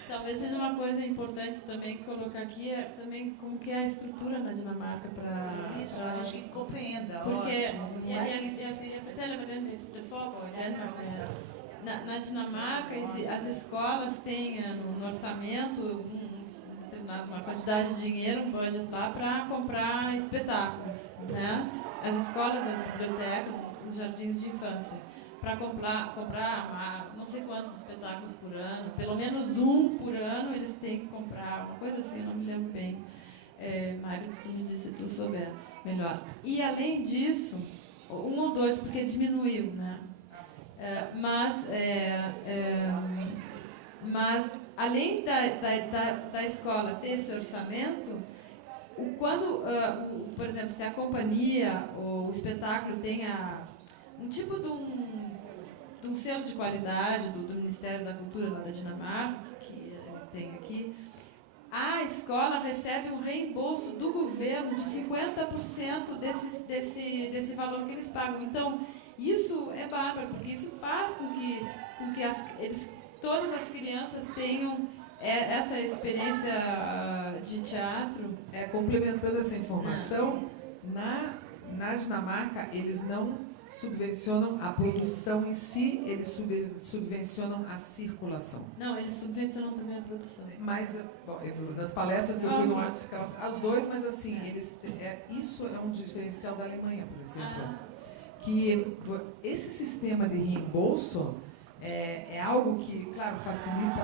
Talvez seja uma coisa importante também colocar aqui, também como que é a estrutura na Dinamarca para Isso, a gente que compreenda. porque ótimo, não é que isso seja- jeg fortæller, hvordan det foregår i Danmark. Na Dinamarca, as escolas têm no orçamento uma quantidade de dinheiro, um budget lá, para comprar espetáculos, né? As escolas, as bibliotecas, os jardins de infância, para comprar não sei quantos espetáculos por ano, pelo menos um por ano eles têm que comprar, uma coisa assim, eu não me lembro bem. Mário, tu me disse se tu souber melhor. E além disso, um ou dois, porque diminuiu, né? Mas além da escola ter esse orçamento, por exemplo, se a companhia ou o espetáculo tenha um tipo de um selo de qualidade do Ministério da Cultura lá da Dinamarca, que eles têm aqui, a escola recebe um reembolso do governo de 50% desse valor que eles pagam. Então, isso é bárbaro, porque isso faz com que todas as crianças tenham essa experiência de teatro. Complementando essa informação, na Dinamarca, eles não subvencionam a produção em si, eles subvencionam a circulação. Não, eles subvencionam também a produção. Mas, nas palestras que eu fui no Arts Council, as dois, mas assim, isso é um diferencial da Alemanha, por exemplo. Que esse sistema de reembolso É algo que, claro, facilita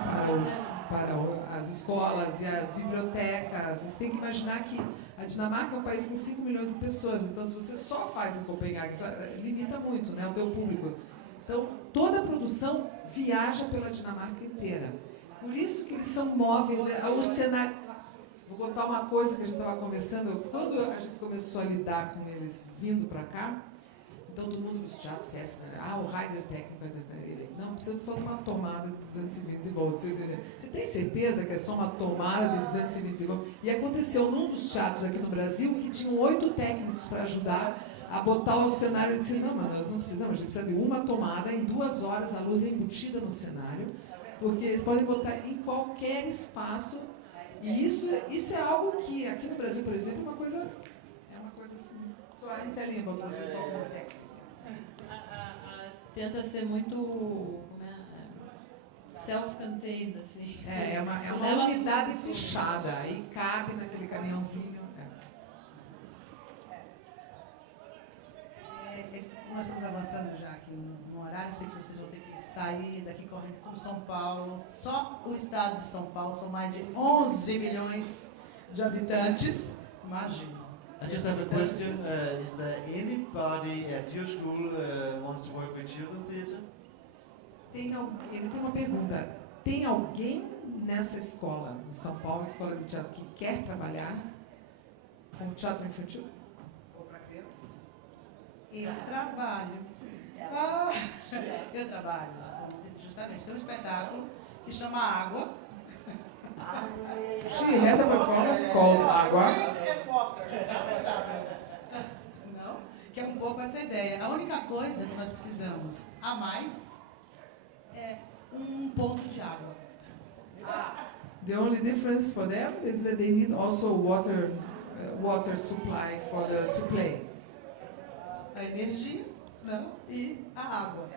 para as escolas e as bibliotecas. Você tem que imaginar que a Dinamarca é um país com 5 milhões de pessoas, então se você só faz em Copenhague, isso limita muito, né, o teu público. Então, toda a produção viaja pela Dinamarca inteira. Por isso que eles são móveis, né? O cenário... Vou contar uma coisa que a gente estava conversando. Quando a gente começou a lidar com eles vindo para cá, então todo mundo nos teatros CES, o rider técnico, ele, não, precisa só de uma tomada de 220 volts. Você tem certeza que é só uma tomada de 220 volts? E aconteceu num dos teatros aqui no Brasil que tinham 8 técnicos para ajudar a botar o cenário. Eu disse, não, mas nós não precisamos, a gente precisa de uma tomada, em 2 horas a luz é embutida no cenário, porque eles podem botar em qualquer espaço. E isso é algo que aqui no Brasil, por exemplo, é uma coisa assim, só a telinha botou o texto. Tenta ser muito self-contained, assim. É uma unidade fechada, aí cabe naquele caminhãozinho. Nós estamos avançando já aqui no horário, sei que vocês vão ter que sair daqui correndo como São Paulo. Só o estado de São Paulo são mais de 11 milhões de habitantes. Imagina. I just have a question. Is there anybody at your school wants to work with children theatre? Ele tem uma pergunta. Tem alguém nessa escola, em São Paulo, escola de teatro, que quer trabalhar com teatro infantil? Ou para criança? Eu trabalho. Eu trabalho. Justamente. Tem um espetáculo que chama Água. She has a performance called Água. Não, que é um pouco essa ideia. A única coisa que nós precisamos a mais é um ponto de água. The only difference for them is that they need also water supply to play. A energia, não, e a água.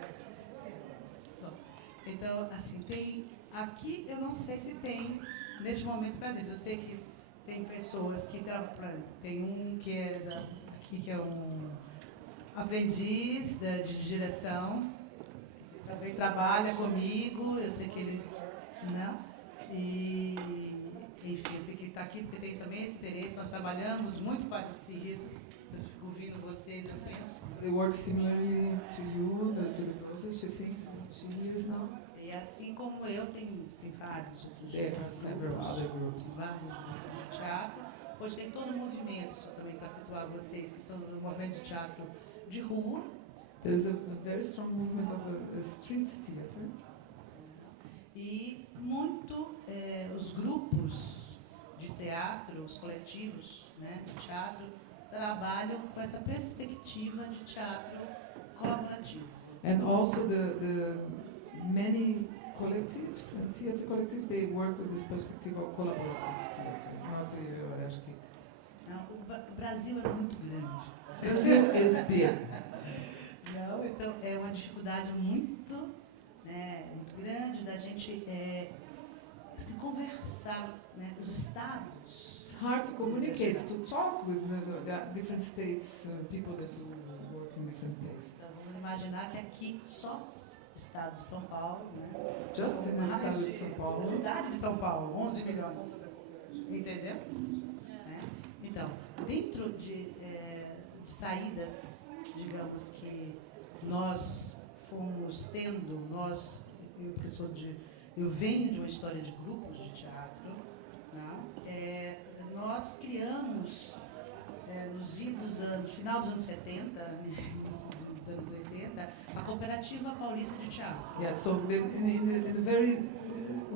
Então, assim, tem aqui, eu não sei se tem neste momento presente. Eu sei que tem pessoas que trabalham. Tem um que é aqui, que é um aprendiz de direção. Também trabalha comigo. Eu sei que ele, né? E enfim, eu sei que está aqui porque tem também esse interesse. Nós trabalhamos muito parecidos. Eu fico ouvindo vocês, eu penso. They work similarly to you, to the process. She thinks she hears now. E assim como eu, tem vários outros There are several other groups. vários grupos de teatro. Hoje tem todo um movimento, só também para situar vocês, que são do movimento de teatro de rua. There's a very strong movement of a street theater. E muito os grupos de teatro, os coletivos, né, de teatro, trabalham com essa perspectiva de teatro colaborativo. And also the many collectives, theater collectives, they work with this perspective of collaborative theater. Not eu acho que Não, o Brasil é muito grande. Brazil is big. Não, então é uma dificuldade muito grande da gente se conversar, né, os estados. It's hard to communicate, to talk with the different states, people that do work in different places. Então vamos imaginar que aqui só o estado de São Paulo, né? Just in the estado de São A Paulo. cidade de São Paulo, 11 milhões. Entendeu? Né? Então, dentro de saídas, digamos que nós fomos tendo, eu venho de uma história de grupos de teatro, né? Nós criamos, no final dos anos 70, dos anos 80, a Cooperativa Paulista de Teatro. Yeah, so in the very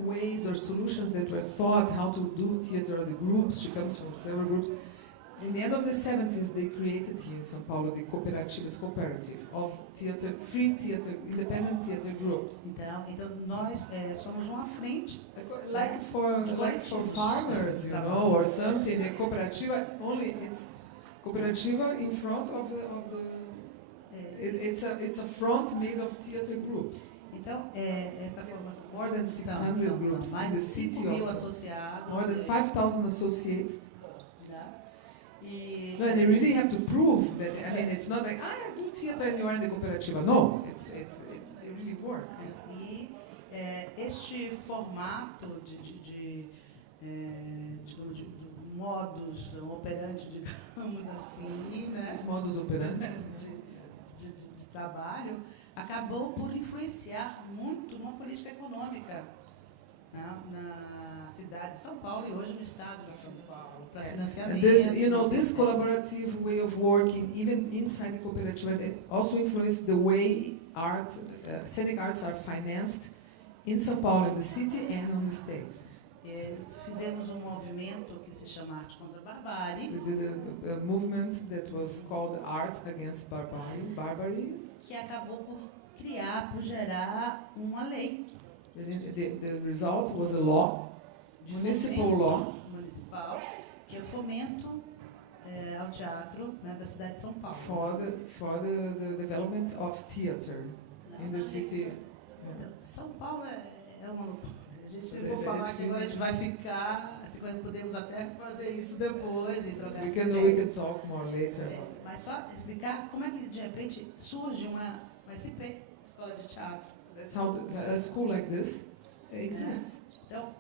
ways or solutions that were thought how to do theater, the groups, she comes from several groups. In the end of the 70s, they created here in São Paulo the cooperative of theater, free theater, independent theater groups. Então nós somos uma frente. Like for farmers, you know, or something. The cooperativa only it's cooperativa in front of the it's a front made of theater groups. Então essa formação. More than 600 groups mais in de the city 5.000 also. associados. More than 5,000 associates. E No, and they really have to prove that. I mean, it's not like I do theater and you are in the cooperativa. No, it really work. E este formato de modus operandi, digamos assim, né? Esse modus operandi. de trabalho, acabou por influenciar muito numa política econômica, né, na cidade de São Paulo e hoje no estado de São Paulo, para financiamento. This collaborative way of working, even inside the cooperative, it also influenced the way scenic arts are financed in São Paulo, in the city and on the state. Fizemos movimento que se chama Arte contra a Barbárie. We did a movement that was called Art Against Barbary, que acabou por gerar uma lei. The result was a law, municipal law, que é o fomento ao teatro, né, da cidade de São Paulo. For the development of theater in the city. São Paulo é uma... Eu vou falar que agora a gente vai ficar... Podemos até fazer isso depois e trocar we can talk more later. Mas só explicar como é que de repente surge uma SP, Escola de Teatro. That's how a school like this exists. Então,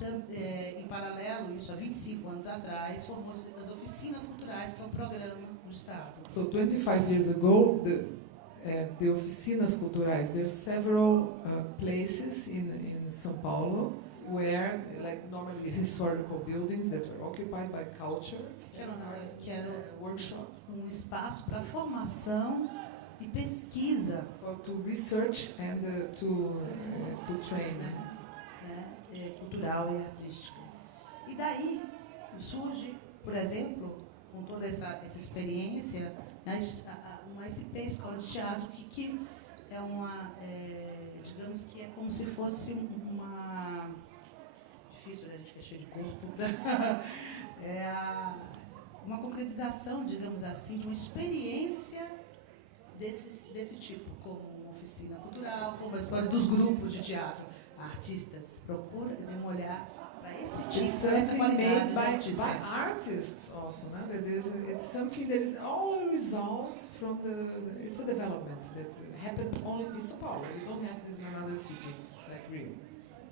em paralelo, isso há 25 anos atrás, formou-se as oficinas culturais, que é um programa do Estado. So 25 years ago, the oficinas culturais, there's several places in São Paulo where, like normally historical buildings that are occupied by culture, Que era workshops, espaço para formação e pesquisa, to research and to train. né, cultural e artística. E daí surge, por exemplo, com toda essa experiência, uma SP, Escola de Teatro, que é uma, digamos que é como se fosse uma... Difícil, né? A gente que é cheio de corpo. Uma concretização, digamos assim, de uma experiência desse tipo, como uma oficina cultural, como a história dos grupos de teatro. Artistas procuram um olhar para esse tipo, essa qualidade de artista. By artists also, no? It's something that is all a result from it's a development that happened only in São Paulo. You don't have this in another city like Rio.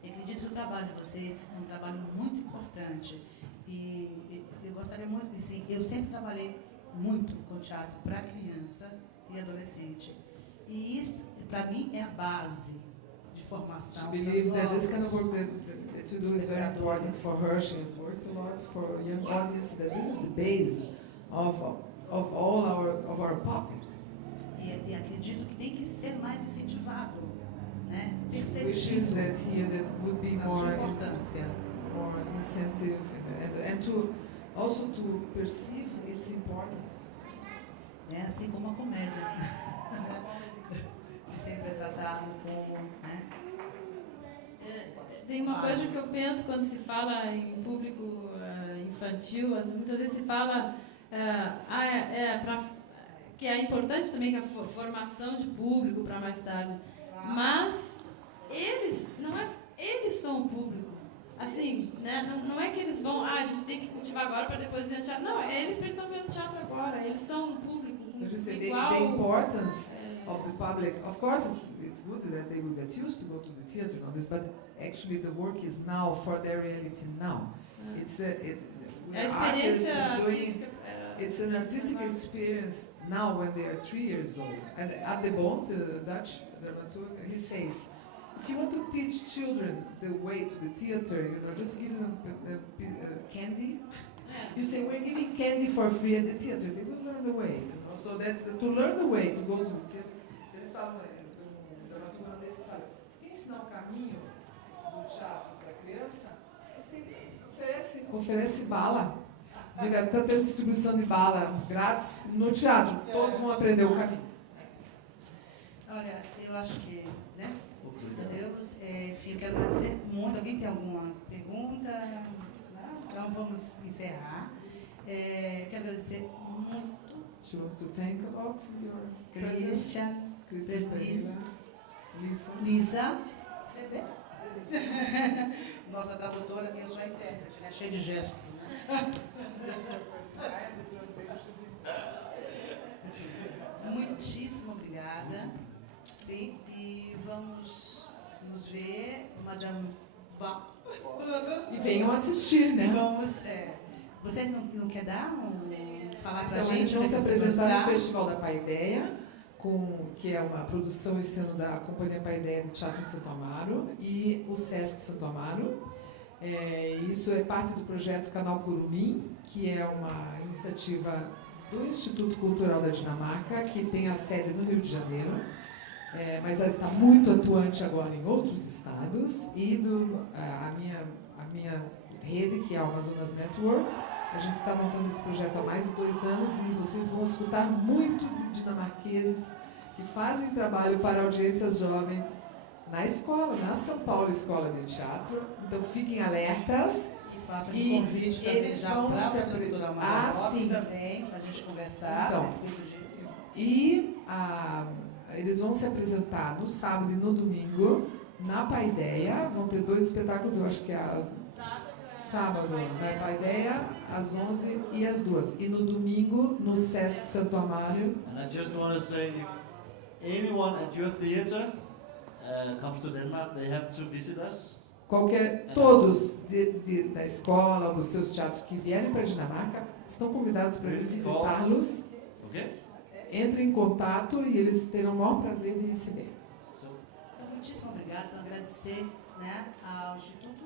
Eu acredito que o trabalho de vocês é um trabalho muito importante e eu gostaria muito, assim, eu sempre trabalhei muito com teatro para criança e adolescente e isso, para mim, é a base de formação. She believes that this kind of work that you do is very important for her. She has worked a lot for a young audience. That this is the base of all our public. E acredito que tem que ser mais incentivado, né? Wishes that here that would be more incentive and to also to perceive its importance. É assim como a comédia, que sempre é tratado como, né? Tem uma coisa que eu penso quando se fala em público infantil, muitas vezes se fala que é importante também que a formação de público para mais tarde, mas eles são o público. Assim, né? Não é que eles vão, a gente tem que cultivar agora para depois ir no teatro. Não, eles estão vendo teatro agora, eles são um público igual. The importance of the public, of course, it's good that they will get used to go to the theater and all this, but actually the work is now for their reality now. It's it's an artistic experience now when they are 3 years old. And at the Bond, Dutch dramaturg, he says, if you want to teach children the way to the theater, just give them candy. You say, we're giving candy for free at the theater. They will learn the way. So that's to learn the way to go to the theater. Eles falam, o dramaturgo desse fala, você quer ensinar o caminho do teatro para a criança? Você oferece bala. Diga, está tendo distribuição de bala grátis no teatro. Todos vão aprender o caminho. Olha, eu acho que, né? Deus, enfim, eu quero agradecer muito. Alguém tem alguma pergunta? Não? Então vamos encerrar. Quero agradecer muito. She wants to thank about your Christian, Pereira, Lisa. Nossa tradutora, eu sou a intérprete, né? Cheia de gestos. Né? Muitíssimo obrigada. Sim, e vamos nos ver, Madame Ba. E venham assistir, né? Vamos, você não quer dar falar pra Então, eles gente? vão onde se é que vocês apresentar no vão estar? Festival da Paideia, que é uma produção esse ano da Companhia Paideia do Teatro em Santo Amaro e o Sesc Santo Amaro. Isso é parte do projeto Canal Curumim, que é uma iniciativa do Instituto Cultural da Dinamarca, que tem a sede no Rio de Janeiro, mas ela está muito atuante agora em outros estados, e a minha rede, que é o Amazonas Network. A gente está montando esse projeto há mais de 2 anos e vocês vão escutar muito de dinamarqueses que fazem trabalho para audiências jovens na escola, na São Paulo Escola de Teatro. Então fiquem alertas. E façam E um convite também eles já vão para se o Centro Cultural sim. Mazarop também, para a gente conversar Então, a respeito disso. E eles vão se apresentar no sábado e no domingo na Paideia. Vão ter 2 espetáculos, eu acho que é sábado na Paideia, às 11 e às 2. E no domingo, no Sesc Santo Amaro. And I just want to say, if anyone at your theater comes to Denmark, they have to visit us. Todos da escola, dos seus teatros que vierem para a Dinamarca, estão convidados para vir visitá-los. Okay? Entre em contato e eles terão o maior prazer de receber. Então, muitíssimo obrigada. Então, agradecer, né, ao Instituto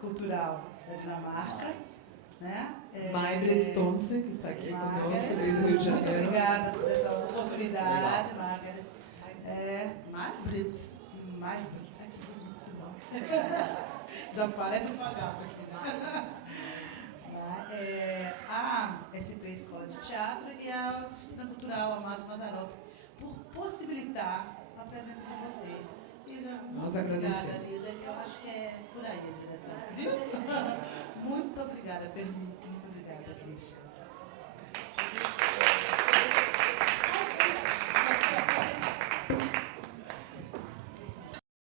Cultural da Dinamarca, né? Maybrit Thomsen, que está aqui conosco, desde o Rio de Muito Janeiro. obrigada por essa oportunidade, Margaret. Maybrit, tá aqui, muito bom. Já parece um palhaço aqui, né? A SP Escola de Teatro e a Oficina Cultural Amazonas Mazarop por possibilitar a presença de vocês. Lisa, muito Nós obrigada, agradecemos. Lisa. Eu acho que é por aí a direção, viu? Muito obrigada, Perni. Muito obrigada, Cris.